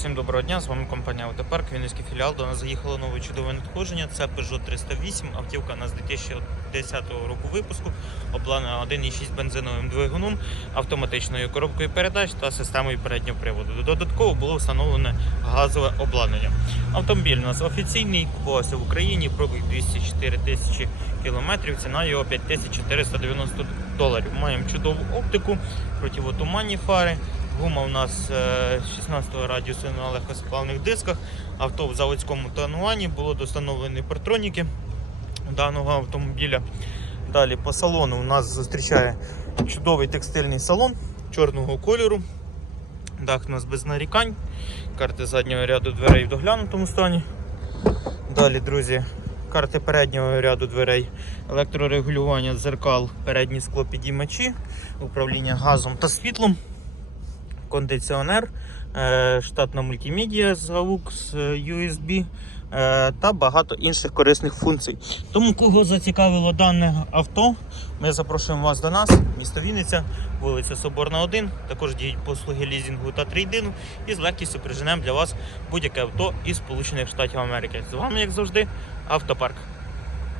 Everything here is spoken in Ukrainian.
Всім доброго дня, з вами компанія Автопарк, Вінницький філіал. До нас заїхало нове чудове надходження. Це Peugeot 308, автівка у нас 2010 року випуску, обладнана 1,6 бензиновим двигуном, автоматичною коробкою передач та системою переднього приводу. Додатково було встановлене газове обладнання. Автомобіль у нас офіційний, купувався в Україні, пробіг 204 тисячі кілометрів, ціна його 5490 доларів. Маємо чудову оптику, противотуманні фари. Гума у нас е, 16 радіусу на легкосплавних дисках. Авто в заводському тонуванні було достановлені партроніки даного автомобіля. Далі по салону у нас зустрічає чудовий текстильний салон чорного кольору. Дах у нас без нарікань. Карти заднього ряду дверей в доглянутому стані. Далі, друзі, карти переднього ряду дверей, електрорегулювання дзеркал, передні склопідіймачі, управління газом та світлом кондиціонер, е, штатна мультимедіа з AUX з USB е, та багато інших корисних функцій. Тому, кого зацікавило дане авто, ми запрошуємо вас до нас, місто Вінниця, вулиця Соборна 1. Також діють послуги лізінгу та трейдину і з легкістю приженемо для вас будь-яке авто із Сполучених Штатів Америки. З вами, як завжди, автопарк.